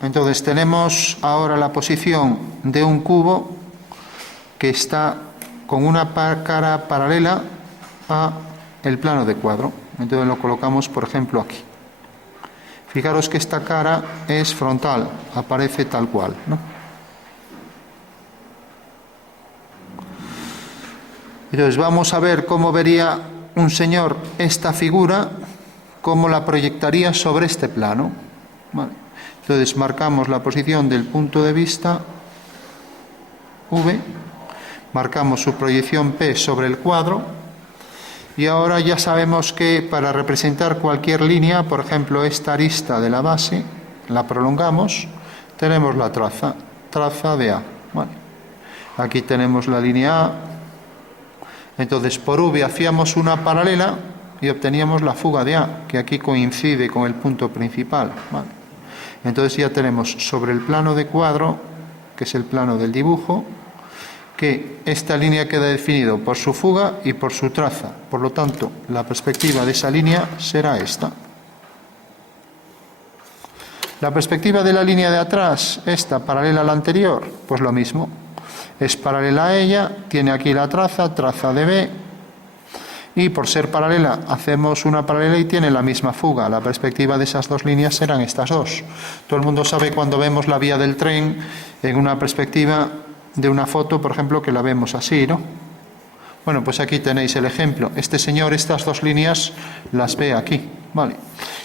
Entonces tenemos ahora la posición de un cubo que está con una cara paralela a el plano de cuadro. Entonces lo colocamos, por ejemplo, aquí. Fijaros que esta cara es frontal, aparece tal cual, ¿no? Entonces vamos a ver cómo vería un señor esta figura, cómo la proyectaría sobre este plano. Vale. Entonces marcamos la posición del punto de vista V, marcamos su proyección P sobre el cuadro, y ahora ya sabemos que para representar cualquier línea, por ejemplo esta arista de la base, la prolongamos, tenemos la traza de A. Vale. Aquí tenemos la línea A. Entonces por V hacíamos una paralela y obteníamos la fuga de A, que aquí coincide con el punto principal. Vale. Entonces ya tenemos sobre el plano de cuadro, que es el plano del dibujo, que esta línea queda definido por su fuga y por su traza. Por lo tanto, la perspectiva de esa línea será esta. La perspectiva de la línea de atrás, esta paralela a la anterior, pues lo mismo. Es paralela a ella, tiene aquí la traza de B, y por ser paralela hacemos una paralela y tiene la misma fuga. La perspectiva de esas dos líneas serán estas dos. Todo el mundo sabe cuando vemos la vía del tren en una perspectiva de una foto, por ejemplo, que la vemos así, ¿no? Bueno, pues aquí tenéis el ejemplo. Este señor estas dos líneas las ve aquí, ¿vale?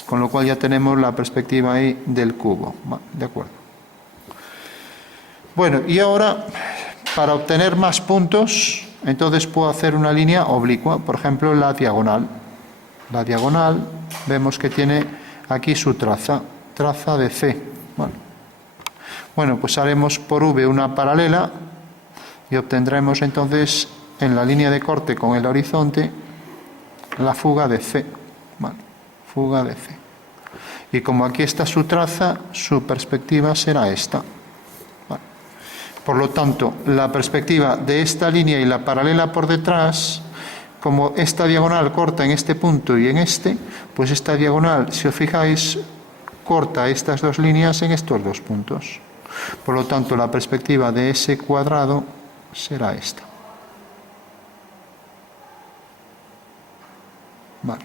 Con lo cual ya tenemos la perspectiva ahí del cubo, ¿vale? De acuerdo. Bueno, y ahora, para obtener más puntos, entonces puedo hacer una línea oblicua, por ejemplo, la diagonal. La diagonal, vemos que tiene aquí su traza de C. Bueno, pues haremos por V una paralela y obtendremos entonces en la línea de corte con el horizonte la fuga de C. Vale, fuga de C. Y como aquí está su traza, su perspectiva será esta. Vale. Por lo tanto, la perspectiva de esta línea y la paralela por detrás, como esta diagonal corta en este punto y en este, pues esta diagonal, si os fijáis, corta estas dos líneas en estos dos puntos. Por lo tanto, la perspectiva de ese cuadrado será esta. Vale.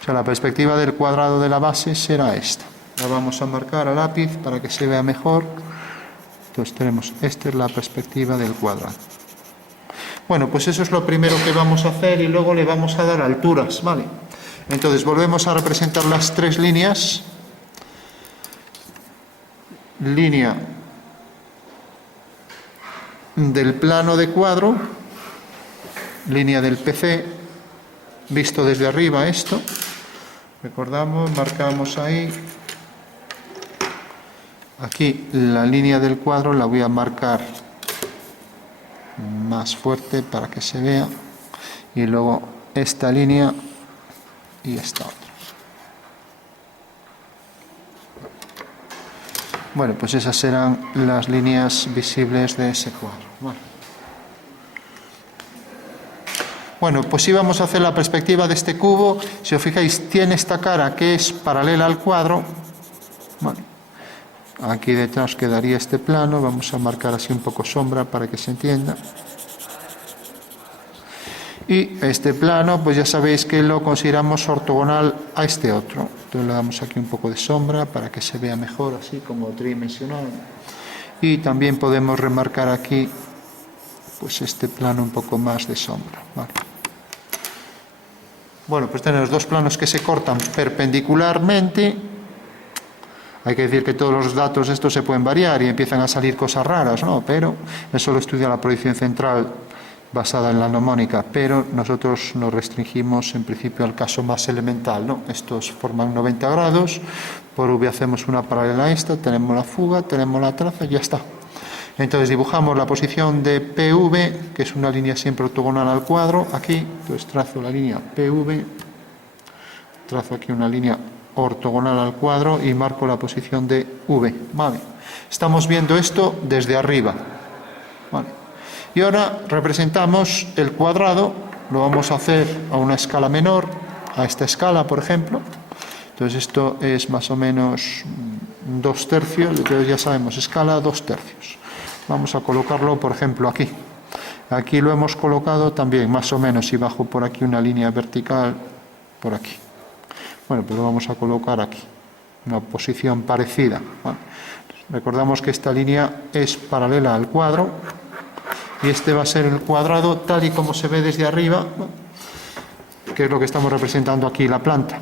O sea, la perspectiva del cuadrado de la base será esta. La vamos a marcar a lápiz para que se vea mejor. Entonces tenemos, esta es la perspectiva del cuadrado. Bueno, pues eso es lo primero que vamos a hacer y luego le vamos a dar alturas, ¿vale? Entonces volvemos a representar las tres líneas. Línea del plano de cuadro, línea del PC, visto desde arriba esto, recordamos, marcamos ahí, aquí la línea del cuadro la voy a marcar más fuerte para que se vea, y luego esta línea y esta otra. Bueno, pues esas serán las líneas visibles de ese cuadro. Bueno, pues si vamos a hacer la perspectiva de este cubo, si os fijáis, tiene esta cara que es paralela al cuadro. Bueno, aquí detrás quedaría este plano, vamos a marcar así un poco sombra para que se entienda. Y este plano, pues ya sabéis que lo consideramos ortogonal a este otro. Entonces le damos aquí un poco de sombra para que se vea mejor, así como tridimensional. Y también podemos remarcar aquí, pues este plano un poco más de sombra. Vale. Bueno, pues tenemos dos planos que se cortan perpendicularmente. Hay que decir que todos los datos estos se pueden variar y empiezan a salir cosas raras, ¿no? Pero eso lo estudia la proyección central basada en la nomónica, pero nosotros nos restringimos en principio al caso más elemental, ¿no? Estos forman 90 grados, por V hacemos una paralela a esta, tenemos la fuga, tenemos la traza y ya está. Entonces dibujamos la posición de PV, que es una línea siempre ortogonal al cuadro, aquí, entonces trazo la línea PV, trazo aquí una línea ortogonal al cuadro y marco la posición de V, ¿vale? Estamos viendo esto desde arriba, ¿vale? Y ahora representamos el cuadrado, lo vamos a hacer a una escala menor, a esta escala, por ejemplo. Entonces esto es más o menos 2 tercios, entonces ya sabemos, escala 2 tercios. Vamos a colocarlo, por ejemplo, aquí. Aquí lo hemos colocado también, más o menos, si bajo por aquí una línea vertical, por aquí. Bueno, pues lo vamos a colocar aquí, una posición parecida. ¿Vale? Recordamos que esta línea es paralela al cuadro, y este va a ser el cuadrado tal y como se ve desde arriba, que es lo que estamos representando aquí, la planta.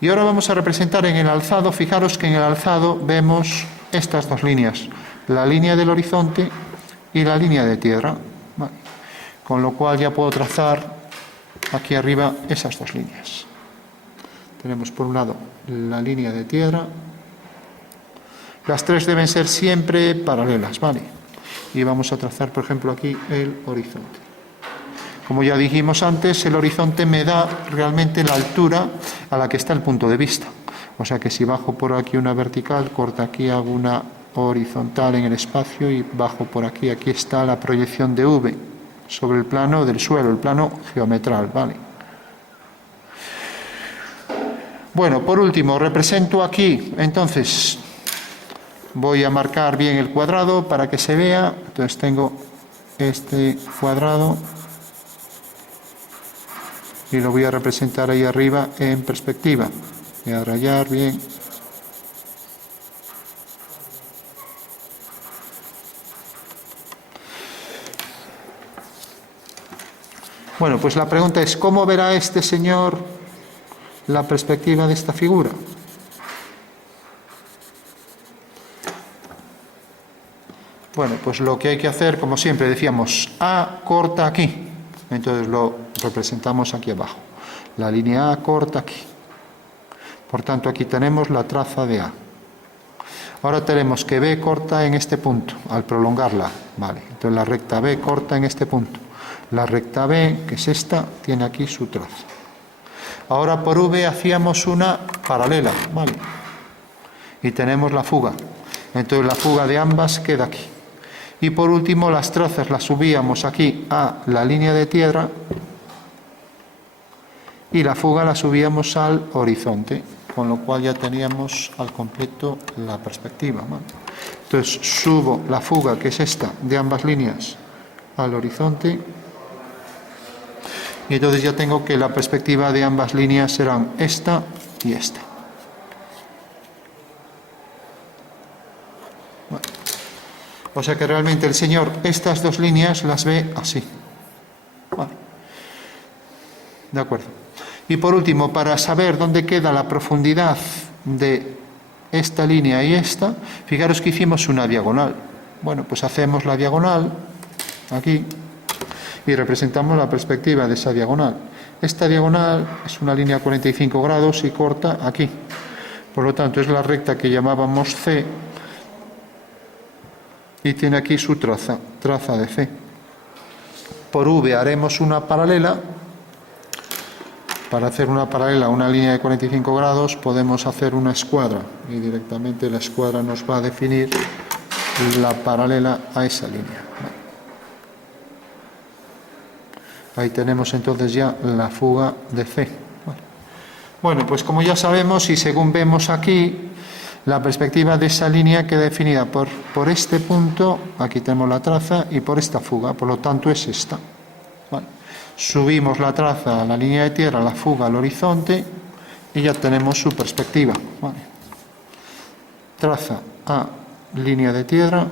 Y ahora vamos a representar en el alzado. Fijaros que en el alzado vemos estas 2 líneas, la línea del horizonte y la línea de tierra. Vale. Con lo cual ya puedo trazar aquí arriba esas 2 líneas. Tenemos por un lado la línea de tierra. Las 3 deben ser siempre paralelas, ¿vale? Y vamos a trazar, por ejemplo, aquí el horizonte. Como ya dijimos antes, el horizonte me da realmente la altura a la que está el punto de vista. O sea que si bajo por aquí una vertical, corto aquí, hago una horizontal en el espacio y bajo por aquí. Aquí está la proyección de V sobre el plano del suelo, el plano geometral, ¿vale? Bueno, por último, represento aquí, entonces, voy a marcar bien el cuadrado para que se vea. Entonces tengo este cuadrado y lo voy a representar ahí arriba en perspectiva. Voy a rayar bien. Bueno, pues la pregunta es, ¿cómo verá este señor la perspectiva de esta figura? Bueno, pues lo que hay que hacer, como siempre decíamos, A corta aquí. Entonces lo representamos aquí abajo. La línea A corta aquí. Por tanto, aquí tenemos la traza de A. Ahora tenemos que B corta en este punto, al prolongarla. Vale, entonces la recta B corta en este punto. La recta B, que es esta, tiene aquí su traza. Ahora por V hacíamos una paralela, ¿vale? Y tenemos la fuga. Entonces la fuga de ambas queda aquí. Y por último las trazas las subíamos aquí a la línea de tierra y la fuga la subíamos al horizonte, con lo cual ya teníamos al completo la perspectiva, ¿vale? Entonces subo la fuga, que es esta, de ambas líneas al horizonte, y entonces ya tengo que la perspectiva de ambas líneas serán esta y esta. Bueno. O sea que realmente el señor estas 2 líneas las ve así. Vale. De acuerdo. Y por último, para saber dónde queda la profundidad de esta línea y esta, fijaros que hicimos una diagonal. Bueno, pues hacemos la diagonal aquí y representamos la perspectiva de esa diagonal. Esta diagonal es una línea a 45 grados y corta aquí. Por lo tanto, es la recta que llamábamos C y tiene aquí su traza de C. Por V haremos una paralela. Para hacer una paralela a una línea de 45 grados podemos hacer una escuadra y directamente la escuadra nos va a definir la paralela a esa línea. Ahí tenemos entonces ya la fuga de C. Bueno, pues como ya sabemos y según vemos aquí, la perspectiva de esa línea queda definida por este punto, aquí tenemos la traza, y por esta fuga, por lo tanto es esta. Vale. Subimos la traza a la línea de tierra, la fuga al horizonte, y ya tenemos su perspectiva. Vale. Traza a línea de tierra,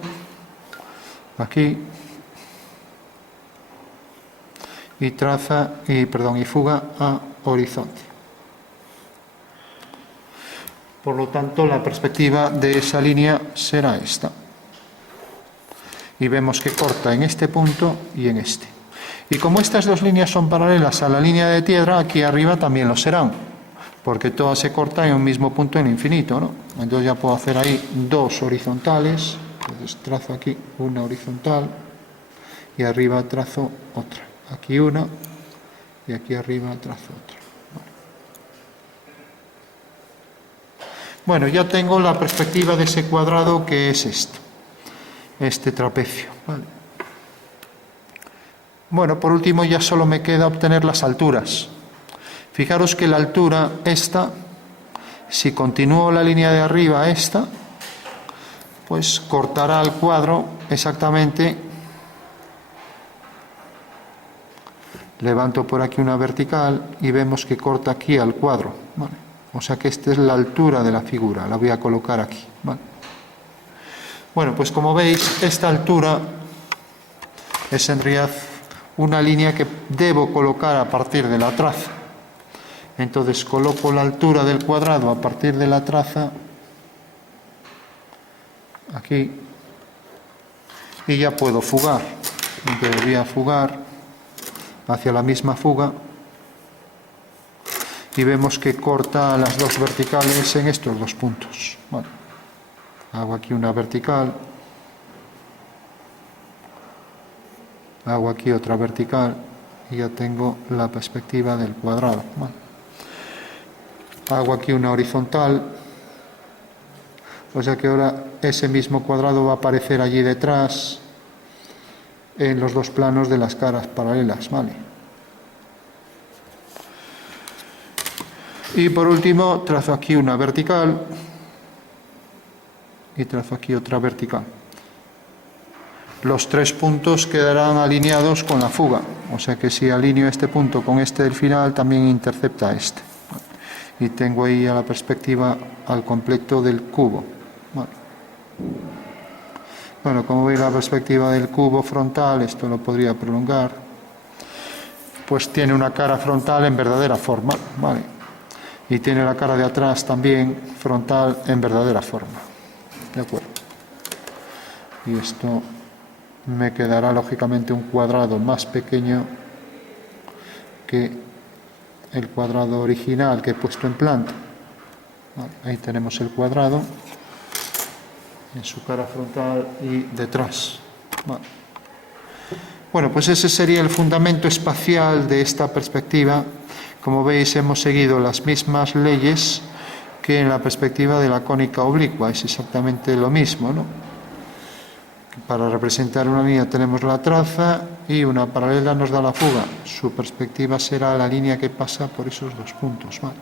aquí, y fuga a horizonte. Por lo tanto, la perspectiva de esa línea será esta. Y vemos que corta en este punto y en este. Y como estas 2 líneas son paralelas a la línea de tierra, aquí arriba también lo serán, porque todas se cortan en un mismo punto en infinito, ¿no? Entonces ya puedo hacer ahí 2 horizontales. Entonces trazo aquí una horizontal y arriba trazo otra. Aquí una y aquí arriba trazo otra. Bueno, ya tengo la perspectiva de ese cuadrado, que es este trapecio. Vale. Bueno, por último ya solo me queda obtener las alturas. Fijaros que la altura esta Si continúo la línea de arriba, esta, pues cortará el cuadro exactamente. Levanto por aquí una vertical y vemos que corta aquí al cuadro, ¿vale? O sea que esta es la altura de la figura, la voy a colocar aquí, ¿vale? Bueno, pues como veis, esta altura es en realidad una línea que debo colocar a partir de la traza. Entonces coloco la altura del cuadrado a partir de la traza aquí y ya puedo fugar. Entonces voy a fugar hacia la misma fuga y vemos que corta las dos verticales en estos dos puntos. Vale. Hago aquí una vertical, hago aquí otra vertical y ya tengo la perspectiva del cuadrado. Vale. Hago aquí una horizontal, o sea que ahora ese mismo cuadrado va a aparecer allí detrás en los dos planos de las caras paralelas, ¿vale? Y por último trazo aquí una vertical y trazo aquí otra vertical. Los tres puntos quedarán alineados con la fuga, o sea que si alineo este punto con este del final también intercepta este. Y tengo ahí a la perspectiva al completo del cubo. Vale. Bueno, como veis la perspectiva del cubo frontal, esto lo podría prolongar, pues tiene una cara frontal en verdadera forma, ¿vale? Y tiene la cara de atrás también frontal en verdadera forma, ¿de acuerdo? Y esto me quedará lógicamente un cuadrado más pequeño que el cuadrado original que he puesto en planta. Vale, ahí tenemos el cuadrado en su cara frontal y detrás. Vale. Bueno, pues ese sería el fundamento espacial de esta perspectiva. Como veis, hemos seguido las mismas leyes que en la perspectiva de la cónica oblicua. Es exactamente lo mismo, ¿no? Para representar una línea tenemos la traza y una paralela nos da la fuga. Su perspectiva será la línea que pasa por esos dos puntos, ¿vale?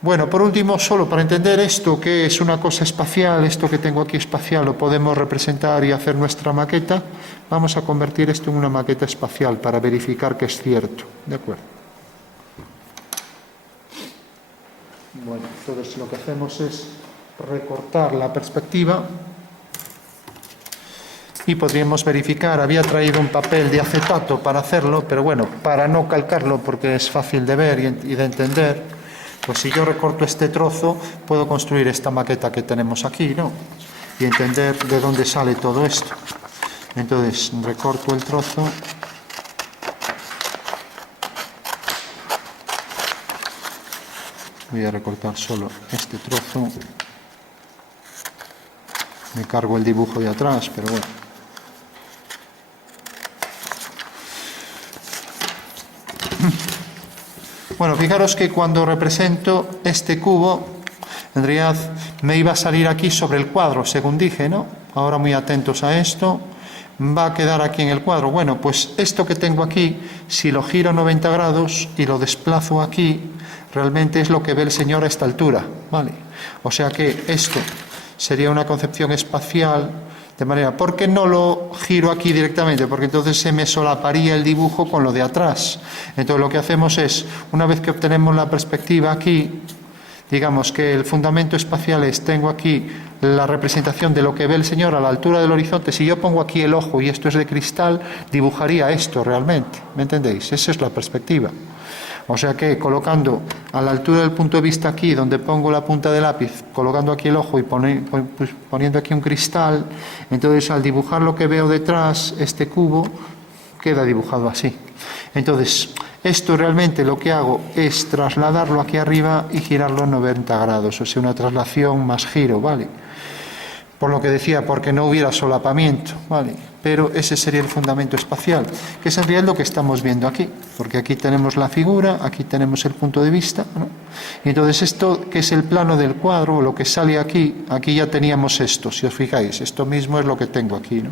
Bueno, por último, solo para entender esto, que es una cosa espacial, esto que tengo aquí espacial lo podemos representar y hacer nuestra maqueta, vamos a convertir esto en una maqueta espacial para verificar que es cierto, ¿de acuerdo? Bueno, entonces lo que hacemos es recortar la perspectiva y podríamos verificar, había traído un papel de acetato para hacerlo, pero bueno, para no calcarlo porque es fácil de ver y de entender, pues si yo recorto este trozo, puedo construir esta maqueta que tenemos aquí, ¿no? Y entender de dónde sale todo esto. Entonces, recorto el trozo. Voy a recortar solo este trozo. Me cargo el dibujo de atrás, pero bueno. Bueno, fijaros que cuando represento este cubo, en realidad me iba a salir aquí sobre el cuadro, según dije, ¿no? Ahora muy atentos a esto, va a quedar aquí en el cuadro. Bueno, pues esto que tengo aquí, si lo giro 90 grados y lo desplazo aquí, realmente es lo que ve el Señor a esta altura, ¿vale? O sea que esto sería una concepción espacial. De manera, ¿por qué no lo giro aquí directamente? Porque entonces se me solaparía el dibujo con lo de atrás. Entonces lo que hacemos es, una vez que obtenemos la perspectiva aquí, digamos que el fundamento espacial es, tengo aquí la representación de lo que ve el Señor a la altura del horizonte. Si yo pongo aquí el ojo y esto es de cristal, dibujaría esto realmente, ¿me entendéis? Esa es la perspectiva. O sea que colocando a la altura del punto de vista aquí, donde pongo la punta del lápiz, colocando aquí el ojo y poniendo aquí un cristal, entonces al dibujar lo que veo detrás, este cubo, queda dibujado así. Entonces, esto realmente lo que hago es trasladarlo aquí arriba y girarlo 90 grados, o sea, una traslación más giro, ¿vale? Por lo que decía, porque no hubiera solapamiento, ¿vale? Pero ese sería el fundamento espacial, que es en realidad lo que estamos viendo aquí, porque aquí tenemos la figura, aquí tenemos el punto de vista, ¿no? Y entonces esto, que es el plano del cuadro, lo que sale aquí, aquí ya teníamos esto, si os fijáis, esto mismo es lo que tengo aquí, ¿no?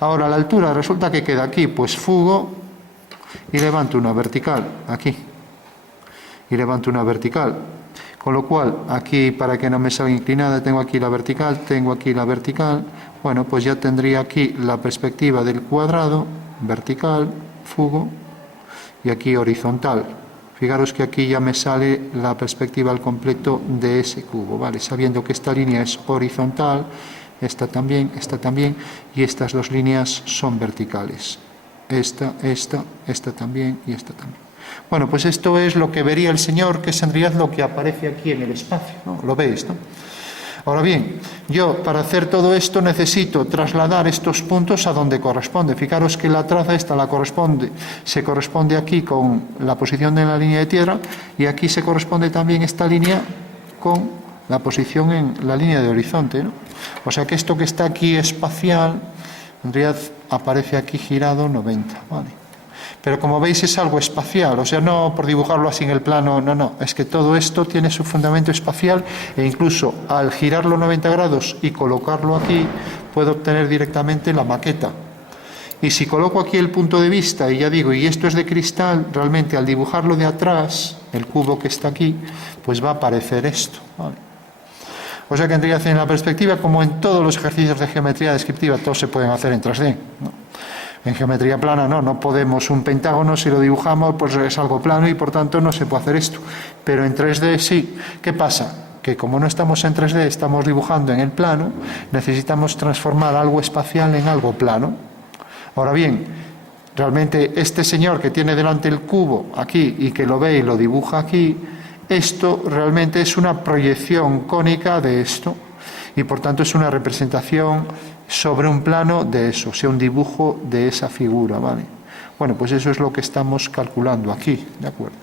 Ahora, la altura resulta que queda aquí, pues fugo y levanto una vertical, aquí, y levanto una vertical. Con lo cual, aquí, para que no me salga inclinada, tengo aquí la vertical, tengo aquí la vertical. Bueno, pues ya tendría aquí la perspectiva del cuadrado, vertical, fugo, y aquí horizontal. Fijaros que aquí ya me sale la perspectiva al completo de ese cubo, ¿vale? Sabiendo que esta línea es horizontal, esta también, y estas dos líneas son verticales. Esta también y esta también. Bueno, pues esto es lo que vería el Señor, que es en realidad lo que aparece aquí en el espacio, ¿no? Lo veis, ¿no? Ahora bien, yo para hacer todo esto necesito trasladar estos puntos a donde corresponde. Fijaros que la traza esta se corresponde aquí con la posición de la línea de tierra, y aquí se corresponde también esta línea con la posición en la línea de horizonte, ¿no? O sea que esto que está aquí espacial, en realidad aparece aquí girado 90, ¿vale? Pero como veis es algo espacial, o sea, no por dibujarlo así en el plano, no, es que todo esto tiene su fundamento espacial, e incluso al girarlo 90 grados y colocarlo aquí, puedo obtener directamente la maqueta. Y si coloco aquí el punto de vista, y ya digo, y esto es de cristal, realmente al dibujarlo de atrás, el cubo que está aquí, pues va a aparecer esto, ¿vale? O sea que en realidad en la perspectiva, como en todos los ejercicios de geometría descriptiva, todos se pueden hacer en 3D, ¿no? En geometría plana no podemos. Un pentágono, si lo dibujamos, pues es algo plano y por tanto no se puede hacer esto. Pero en 3D sí. ¿Qué pasa? Que como no estamos en 3D, estamos dibujando en el plano, necesitamos transformar algo espacial en algo plano. Ahora bien, realmente este señor que tiene delante el cubo aquí y que lo ve y lo dibuja aquí, esto realmente es una proyección cónica de esto, y por tanto es una representación sobre un plano de eso, o sea, un dibujo de esa figura, ¿vale? Bueno, pues eso es lo que estamos calculando aquí, ¿de acuerdo?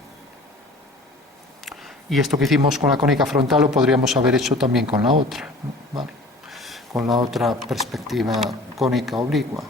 Y esto que hicimos con la cónica frontal lo podríamos haber hecho también con la otra, ¿no? ¿Vale? Con la otra perspectiva cónica oblicua.